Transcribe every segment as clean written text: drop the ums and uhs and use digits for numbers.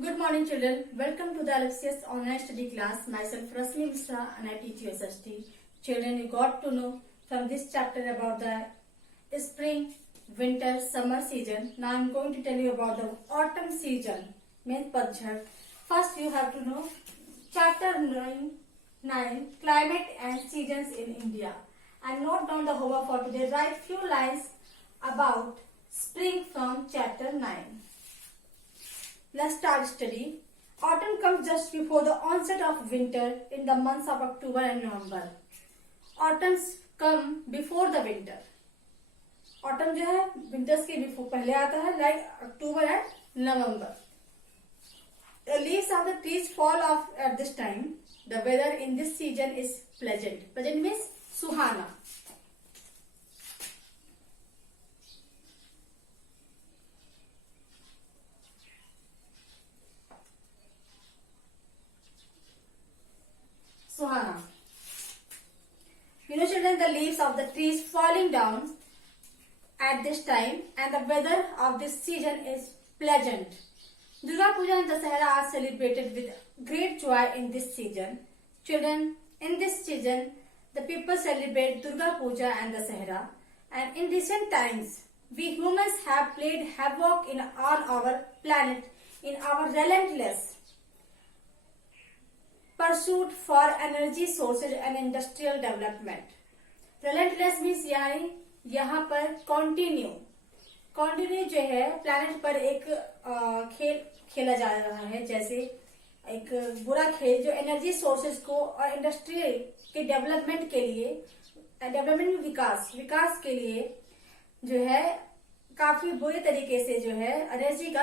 Good morning, children. Welcome to the Alexius online study class. Myself Rasmi Misra and I teach you SST. Children, you got to know from this chapter about the spring, winter, summer season. Now I'm going to tell you about the autumn season. Means Padjhat. First, you have to know chapter 9 climate and seasons in India. And note down the homework for today. Write few lines about spring from chapter 9. Let's start study. Autumn comes just before the onset of winter in the months of October and November. Autumns come before the winter. Autumn जो है winters के before पहले आता है like October and November. The leaves of the trees fall off at this time. The weather in this season is pleasant. Pleasant means Suhana. Suhana. You know, children, the leaves of the trees falling down at this time and the weather of this season is pleasant. Durga Puja and Dasahara are celebrated with great joy in this season. Children, in this season, the people celebrate Durga Puja and Dasahara, and in recent times, we humans have played havoc on our planet in our relentless pursuit for energy sources and industrial development. Relentless means यानी यहाँ पर continue जो है planet पर एक खेल खेला जा रहा है, जैसे एक बुरा खेल जो एनर्जी सोर्सेज को और इंडस्ट्री के डेवलपमेंट के लिए डेवलपमेंट विकास के लिए जो है काफी बुरे तरीके से जो है एनर्जी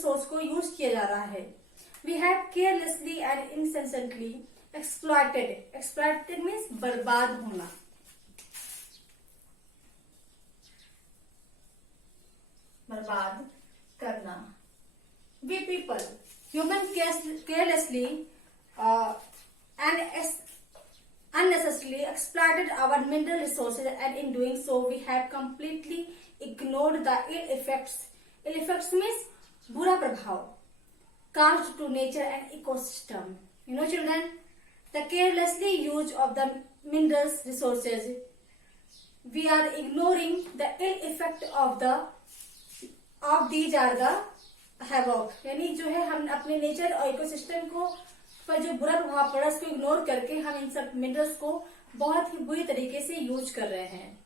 सोर्स को यूज किया जा रहा है. We have carelessly and incessantly exploited. Exploited means बर्बाद होना. बर्बाद करना. We people, human carelessly and unnecessarily exploited our mineral resources, and in doing so, we have completely ignored the ill effects. Ill effects means बुरा प्रभाव caused to nature and ecosystem. You know, children, the carelessly use of the minerals resources, we are ignoring the ill effect of these are the havoc. यानी जो है हम अपने nature और ecosystem को पर जो बुरा प्रभाव पड़ा उसको इग्नोर करके हम इन सब मिनरल्स को बहुत ही बुरी तरीके से यूज कर रहे हैं.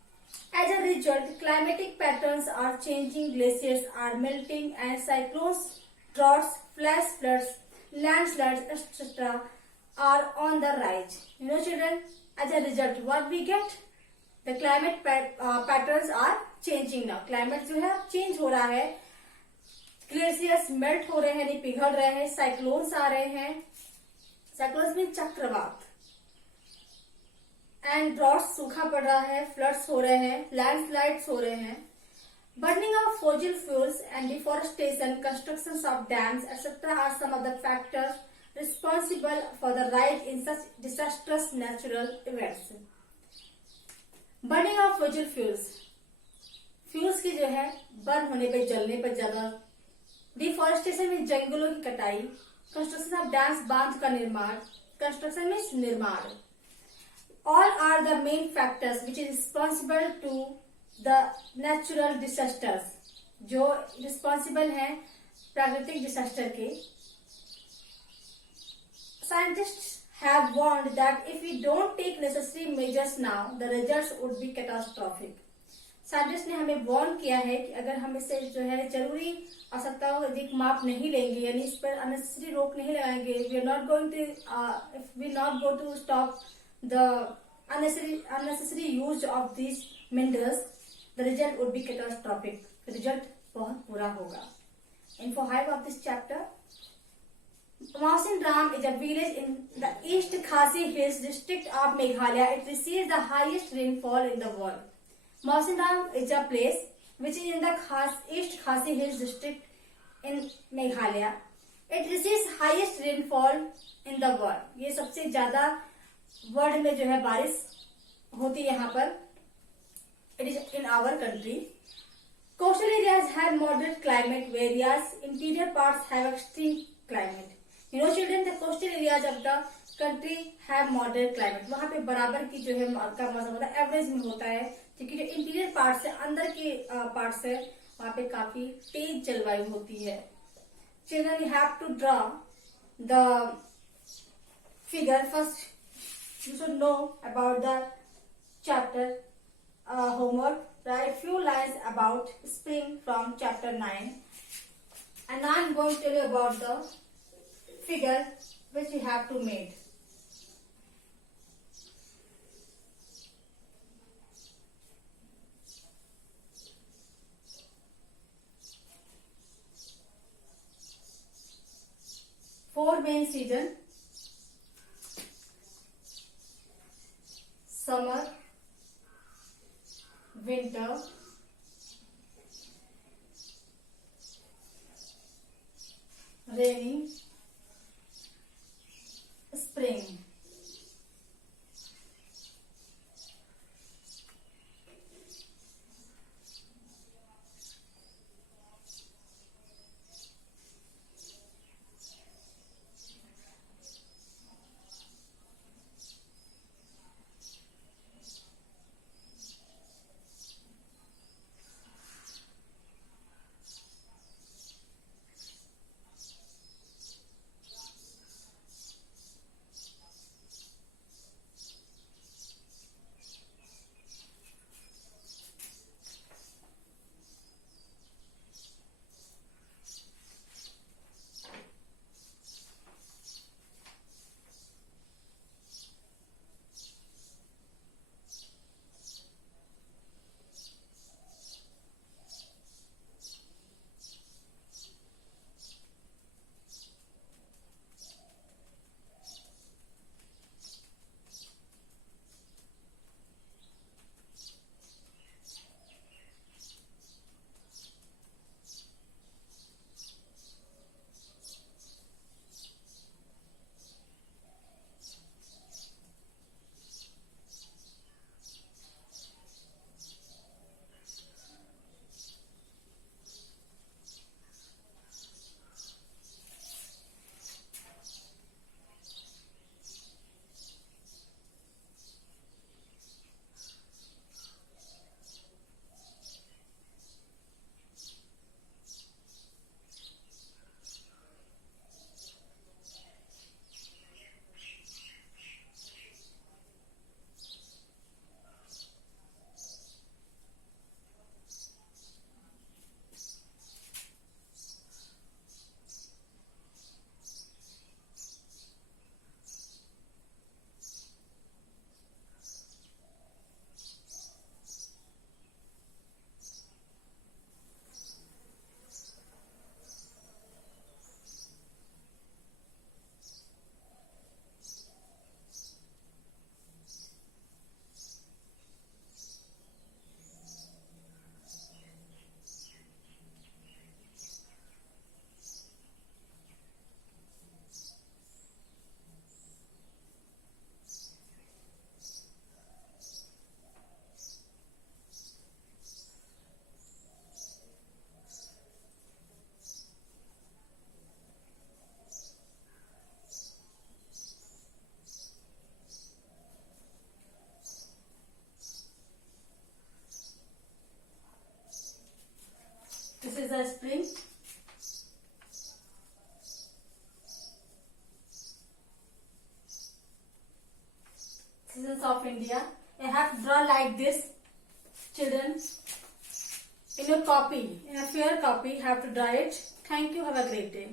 As a result, climatic patterns are changing, glaciers are melting, and cyclones, droughts, flash floods, landslides, etc. are on the rise. You know, children, as a result, what we get? The climate patterns are changing now. Climate जो है change हो रहा है. Glaciers melt हो रहे हैं, नहीं पिघल रहे हैं. Cyclones आ रहे हैं. Cyclones में चक्रवात. And droughts सूखा पड़ रहा है. Floods हो रहे हैं. Landslides हो रहे हैं. Burning of fossil fuels and deforestation, constructions of dams, etc. are some of the factors responsible for the rise in such disastrous natural events. Burning of fossil fuels. Fuels की जो है burn होने पर, जलने पर ज्यादा. डिफोरेस्टेशन में जंगलों की कटाई. कंस्ट्रक्शन ऑफ डैम्स, बांध का निर्माण. कंस्ट्रक्शन में निर्माण. All are the main factors which is responsible to the natural disasters, जो रिस्पॉन्सिबल हैं प्राकृतिक डिसास्टर के. Scientists have warned that if we don't take necessary measures now, the results would be catastrophic. Scientist ने हमें warn किया है कि अगर हम इसे जो है जरूरी आवश्यकताओं अधिक माप नहीं लेंगे, यानी इस पर अननेसेसरी रोक नहीं लगाएंगे, we are not going to if we not go to stop the unnecessary use of these minerals, the result would be catastrophic. Result बहुत बुरा होगा. Info hive of this chapter. Mawsynram is a village in the East Khasi Hills district of Meghalaya. It receives the highest rainfall in the world. Mawsynram is a place which is in the East Khasi Hills district in Meghalaya. It receives highest rainfall in the world. ये सबसे ज्यादा world में जो है बारिश होती है यहाँ पर. It is in our country. Coastal areas have moderate climate, whereas interior parts have extreme climate. You know children, the coastal areas of the country have moderate climate. वहाँ पे बराबर की जो है का मौसम होता है, एवरेज में होता है, क्योंकि जो इंटीरियर पार्ट्स है, अंदर के पार्ट्स है, वहाँ पे काफी तेज जलवायु होती है. Children, you have to draw the figure. First, you should know about the chapter homework. Write few lines about spring from chapter 9, and I am going to tell you about the figure which you have to make. Four main seasons: summer, winter, rainy, spring. This is the spring. Seasons of India. You have to draw like this, children. In your copy, in a fair copy, you have to draw it. Thank you. Have a great day.